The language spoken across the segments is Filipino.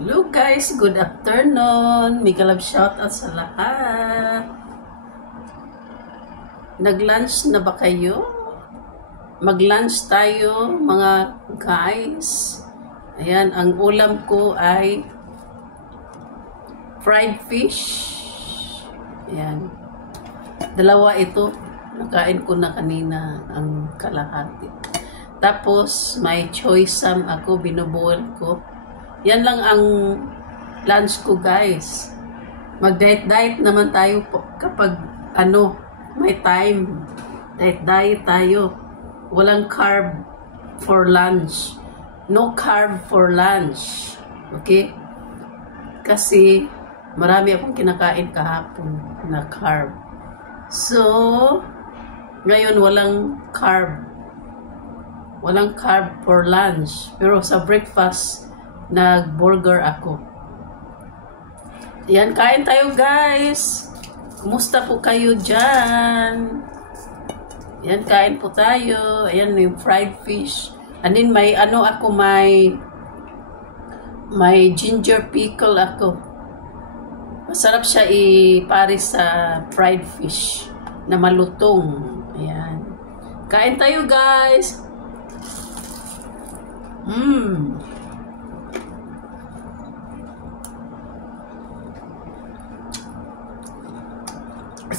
Hello guys, good afternoon. Mega love shoutout sa lahat. Nag-lunch na ba kayo? Mag-lunch tayo mga guys. Ayan, ang ulam ko ay fried fish. Ayan. Dalawa ito. Nakain ko na kanina ang kalahati. Tapos may choice sam ako, binubuhol ko. Yan lang ang lunch ko guys. Mag-diet naman tayo po kapag may time. Diet tayo. Walang carb for lunch. No carb for lunch. Okay? Kasi marami akong kinakain kahapon na carb. So, ngayon walang carb. Walang carb for lunch. Pero sa breakfast, nag-burger ako. Yan, kain tayo guys. Kumusta po kayo dyan? Yan, kain po tayo. Ayan, yung fried fish. And then may may ginger pickle ako. Masarap siya ipares sa fried fish na malutong. Ayan. Kain tayo guys.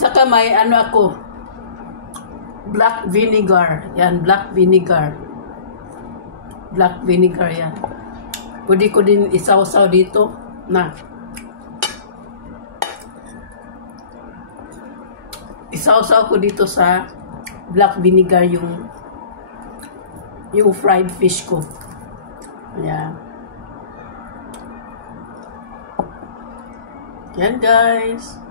Saka may black vinegar. Yan, black vinegar. Black vinegar yan. Pwede ko din isaw-saw dito na. Isaw-saw ko dito sa black vinegar yung fried fish ko. Ayan. Yan guys.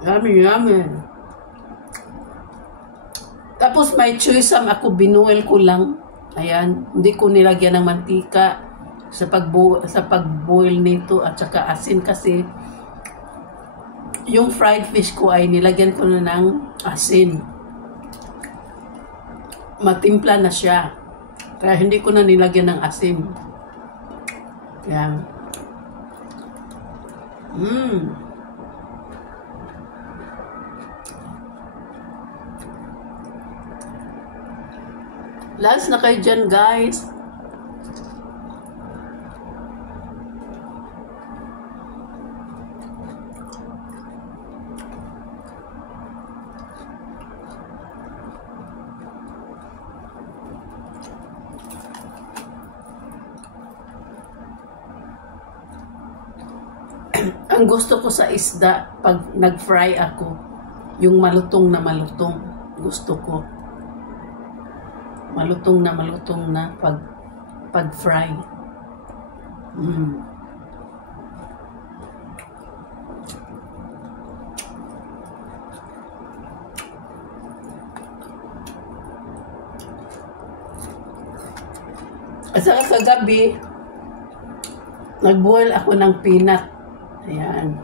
Yummy, yummy. Tapos may choysam ako, binuel ko lang. Ayan, hindi ko nilagyan ng mantika sa pag-boil nito at saka asin kasi yung fried fish ko ay nilagyan ko na ng asin. Matimpla na siya. Kaya hindi ko na nilagyan ng asin. Ayan. Last na kayo dyan guys. Ang gusto ko sa isda, pag nag-fry ako, yung malutong na malutong. Gusto ko. Malutong na pag-fry. At saka kagabi, nag-boil ako ng peanut. Ayan.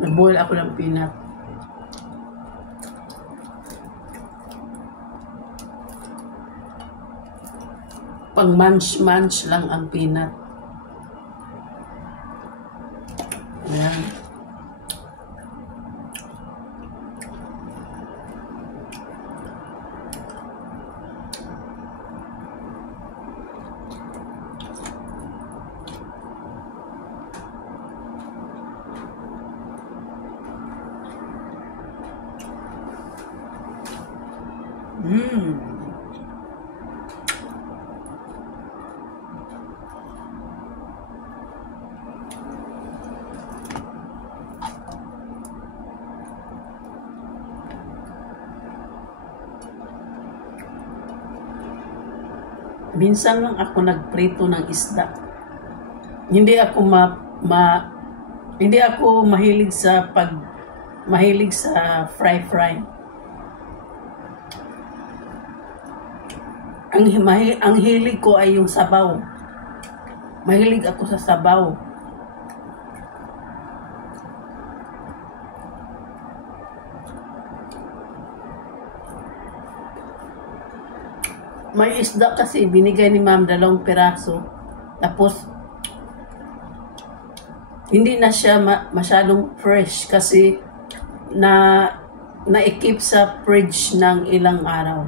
Nag-boil ako ng peanut. Pang munch lang ang peanut. Ayan. Minsan lang ako nagprito ng isda. Hindi ako hindi ako mahilig sa fry. Ang hilig ko ay yung sabaw. Mahilig ako sa sabaw. may isda kasi binigay ni ma'am 2 piraso. Tapos hindi na siya masyadong fresh kasi na-keep sa fridge ng ilang araw.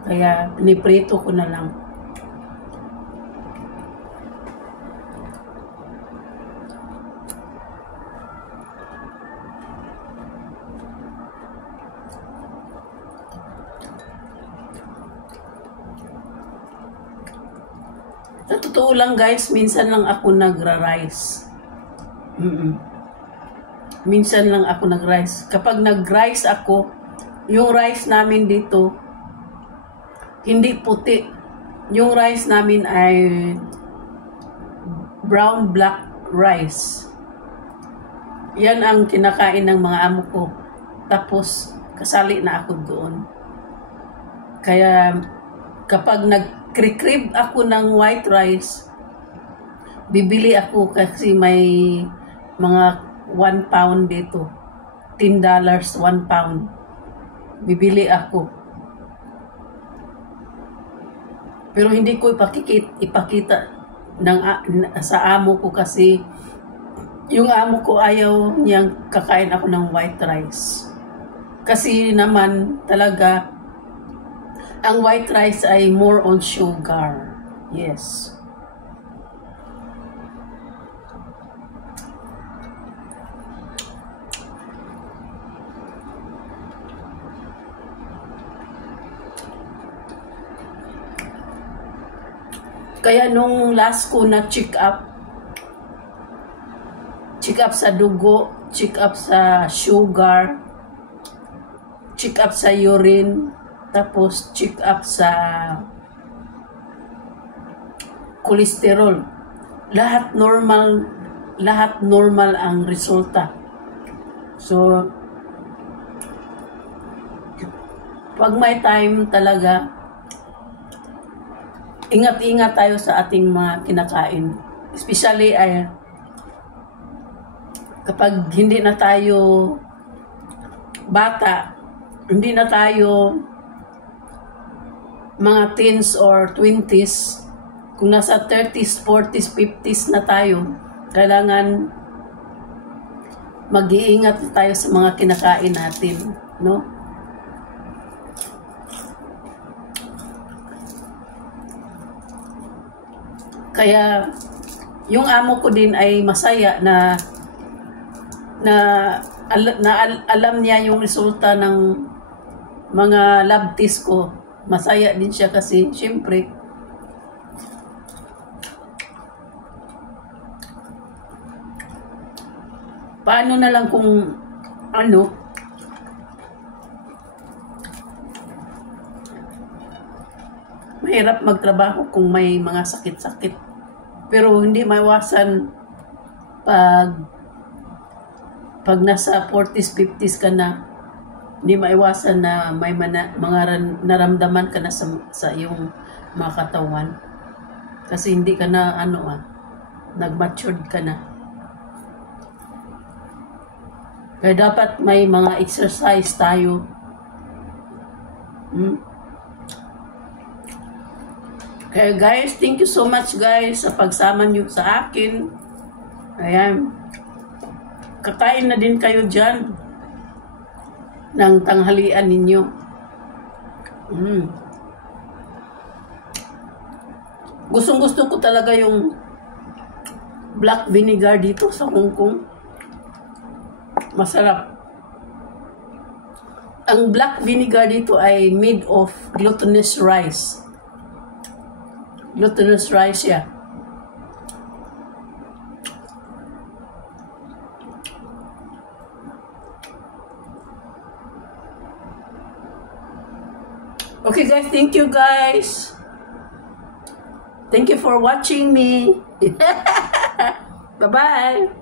Kaya piniprito ko na lang. Sa totoo lang guys, minsan lang ako nagra-rice. Minsan lang ako nag-rice. Kapag nag-rice ako, yung rice namin dito, hindi puti. Yung rice namin ay brown black rice. Yan ang kinakain ng mga amo ko. Tapos, kasali na ako doon. Kaya, kapag nag-crib ako ng white rice, bibili ako kasi may mga 1 pound dito. $10, 1 pound. Bibili ako. Pero hindi ko ipakita sa amo ko kasi yung amo ko ayaw niyang kakain ako ng white rice. Kasi naman talaga ang white rice ay more on sugar. Yes. Kaya nung last ko na check up sa dugo, check up sa sugar, check up sa urine, tapos check up sa cholesterol. Lahat normal ang resulta. So, pag may time talaga, ingat-ingat tayo sa ating mga kinakain. Especially kapag hindi na tayo bata, hindi na tayo mga teens or 20s, kung nasa 30s, 40s, 50s na tayo, kailangan mag-iingat tayo sa mga kinakain natin, no? Kaya yung amo ko din ay masaya na alam niya yung resulta ng mga lab test ko. Masaya din siya kasi syempre paano na lang kung mahirap magtrabaho kung may mga sakit-sakit. Pero hindi maiwasan pag nasa 40s, 50s ka na, hindi maiwasan na may mga naramdaman ka na sa iyong mga katawan. Kasi hindi ka na nag-matured ka na. Kaya dapat may mga exercise tayo. Kaya guys, thank you so much guys sa pagsama niyo sa akin. Ayan. Kakain na din kayo dyan ng tanghalian ninyo. Gustong-gusto ko talaga yung black vinegar dito sa Hong Kong. Masarap. Ang black vinegar dito ay made of glutinous rice. Glutinous rice siya. Okay guys, thank you guys. Thank you for watching me. Bye-bye.